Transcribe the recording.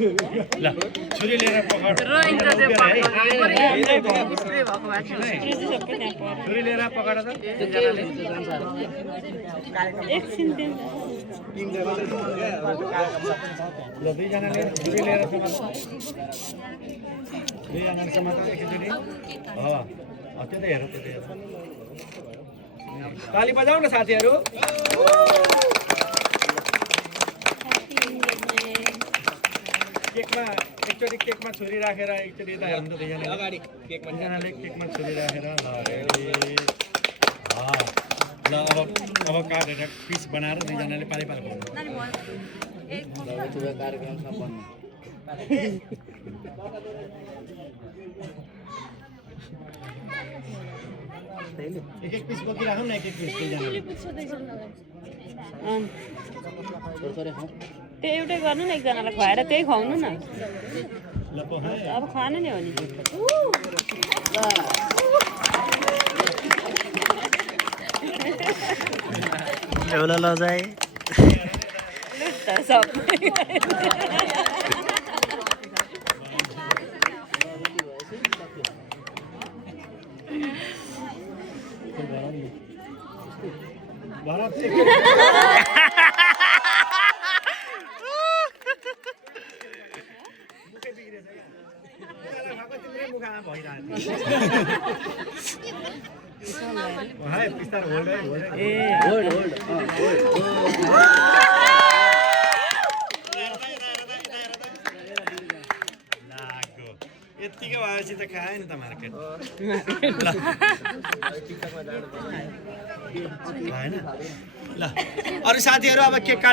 ल छुरी लिएर पकड छुरी लिएर पकड त एकछिन ल दुईजनाले छुरी लिएर दुईजनाले समात एकचोटि त्यो त हेर त्यो हेर ताली बजाऊ न साथीहरू केकमा एकचोटि केकमा छुरी राखेर एकचोटि यता हेर्नु त दुईजनाले अगाडि केकजनाले केकमा छुरी राखेर ल अब काटेर पिस बनाएर दुईजनाले पाली पाली खानु कार्यक्रम सम्पन्न एक एक पिस बोकिराखौँ न एक एक पिस त्यो एउटै गर्नु न एकजनालाई खुवाएर त्यही खुवाउनु न अब खानु नि हो नि एउटा लजाए यतिकै भएपछि त खायो नि त मार्केट भएन ल अरू साथीहरू अब केक काट